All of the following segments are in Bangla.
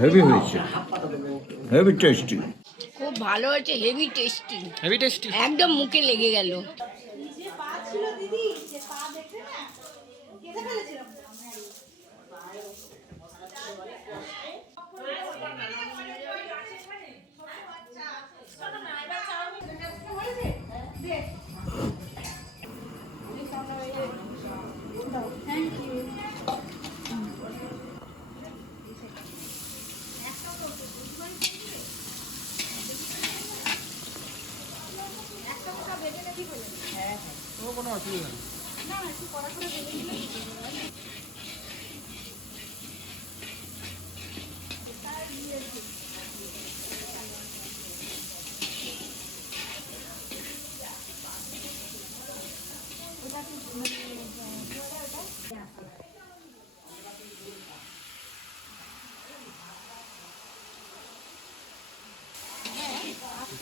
হেভি হয়েছে, হেভি টেস্টি। খুব ভালো হয়েছে, হেভি টেস্টি, হেভি টেস্টি, একদম মুখে লেগে গেল। কোনো অসুবিধা নেই।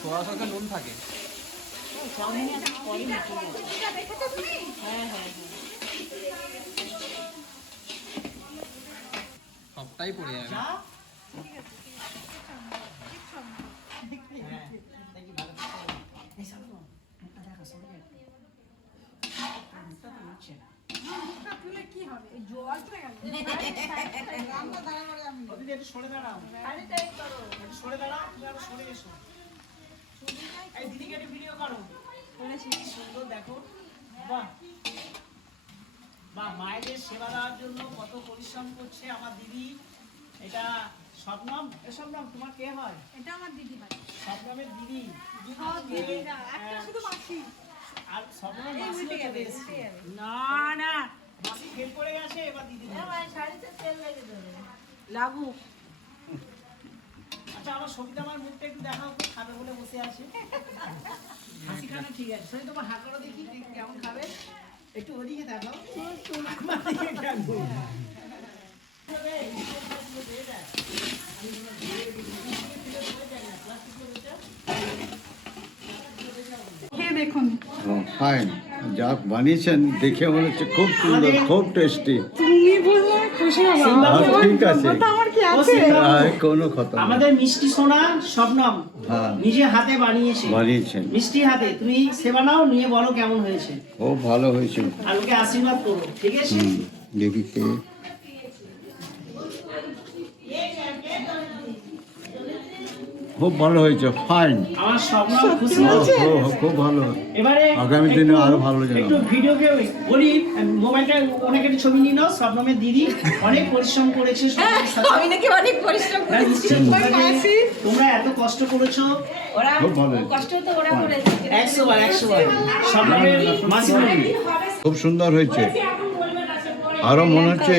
সোয়া সসে নুন থাকে। সবটাই পড়ে যাবে। মায়েদের সেবা দেওয়ার জন্য কত পরিশ্রম করছে আমার দিদি। এটা শবনম, শবনম তোমার কে হয়? এটা আমার দিদি হয়। শবনমের দিদি। একটা শুধু মাসি। আর শবনমের মাসি চলে এসেছে। না না, মাসি ফেল করে গেছে, এবার দিদি। শাড়িতে তেল লেগে যাবে। লাগুক। আচ্ছা, আমার সবিতা আমার মুখটা একটু দেখাও তো, খাবে বলে বসে আছে। হাসি খানো ঠিক আছে, সবই তোমার হাত করো দেখি কেমন খাবে। একটু ওদিকে দেখাও। খেয়ে দেখুন। ফাইন, যা বানিয়েছেন দেখে মনে হচ্ছে খুব সুন্দর, খুব টেস্টি। তুমি বললে খুশি হবো। ঠিক আছে, আমার কি আছে? কোনো কথা নেই। আমাদের মিষ্টি সোনা শবনম হ্যাঁ, নিজে হাতে বানিয়েছেন মিষ্টি হাতে। তুমি সেবা নাও, নিয়ে বলো কেমন হয়েছে। খুব ভালো হয়েছে। আর ওকে আশীর্বাদ করো, ঠিক আছে? দেখি কে খুব ভালো হয়েছে, ফাইন, আমার শবনম খুশি হচ্ছে। খুব ভালো। এবারে আগামী দিনে আরো ভালো একটু জানাবো। ভিডিওকে বলি, মোবাইলটা অনেক একটা ছবি নিয়ে নাও। শবনমের দিদি অনেক পরিশ্রম করেছে সবার সাথে। আমি নাকি অনেক পরিশ্রম হ্যাঁ, করেছি। নিশ্চয়ই ওই মাসি। তোমরা এত কষ্ট করেছো। ওরা খুব ভালো হয়েছে। কষ্ট তো ওরা করেছে। 100 বার 100 বার শবনমের মাসি বলবি। খুব সুন্দর হয়েছে। আরো মনে হচ্ছে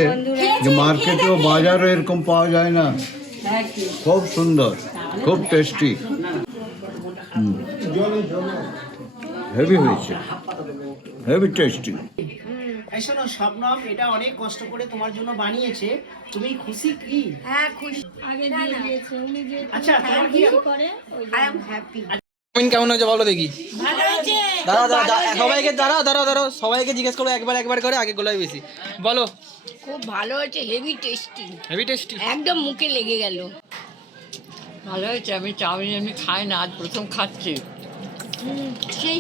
যে মার্কেটে ও বাজারও এরকম পাওয়া যায় না। খুব সুন্দর, খুব টেস্টি, হেভি হয়েছে, হেভি টেস্টি। এই শোনো শবনম, এটা অনেক কষ্ট করে তোমার জন্য বানিয়েছে। তুমি খুশি কি? হ্যাঁ খুশি। আগে দিয়ে দিয়েছে উনি যে। আচ্ছা, তোমার কি করে আই এম হ্যাপি। কেমন হয়েছে বলো দেখি। ভালো হয়েছে। সবাইকে দাঁড়াও সবাইকে জিজ্ঞেস করো একবার করে, আগে গোলাই বেশি বলো। খুব ভালো হয়েছে, হেভি টেস্টি, হেভি টেস্টি, একদম মুখে লেগে গেল। ভালো হয়েছে, আমি চাউমিন এমনি খাই না, আজ প্রথম খাচ্ছি।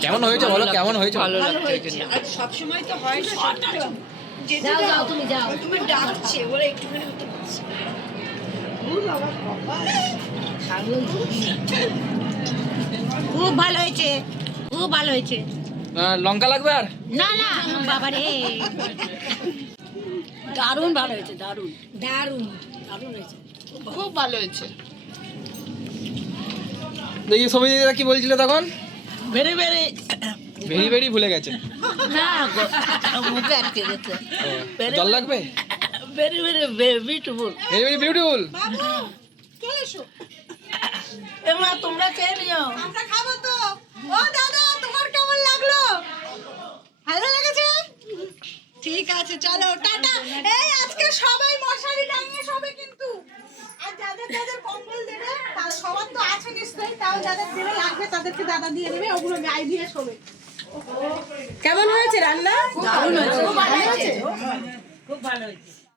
কেমন হয়েছে বলো, কেমন হয়েছে? ভালো লাগছে। আর সব সময় তো হয় না। যাও যাও, তুমি যাও। তুমি ডাকছে ওরা একটুখানি হতে পারছে। খুব ভালো হয়েছে, খুব ভালো হয়েছে। লঙ্কা লাগবে আর? না না বাবা রে, দারুণ ভালো হয়েছে, দারুণ দারুণ দারুণ হয়েছে, খুব ভালো হয়েছে। দেখি সবাই কি বলছিল তখন? বেড়ে বেড়ে ভেরি ভুলে গেছে। হ্যাঁ মুখে আটকে গেছে। জল লাগবে? Very very beautiful, very beautiful. চলে এসো। এবার তোমরা খেয়ে নিও। আমরা খাবো তো। ও দাদা তোমার কেমন লাগলো? ভালো লেগেছে? ঠিক আছে চলো টাটা। এই আজকে সবাই মশারি টাঙিয়ে শোবে কিন্তু। আর যাদের যাদের কম্বল দেবে তার সবার তো আছে নিশ্চয়ই, তাও যাদের দেবে লাগবে তাদেরকে দাদা দিয়ে দেবে, ওগুলো গায়ে দিয়ে শোবে। কেমন হয়েছে রান্না? দারুণ হয়েছে, খুব ভালো হয়েছে। খুব ভালো হয়েছে।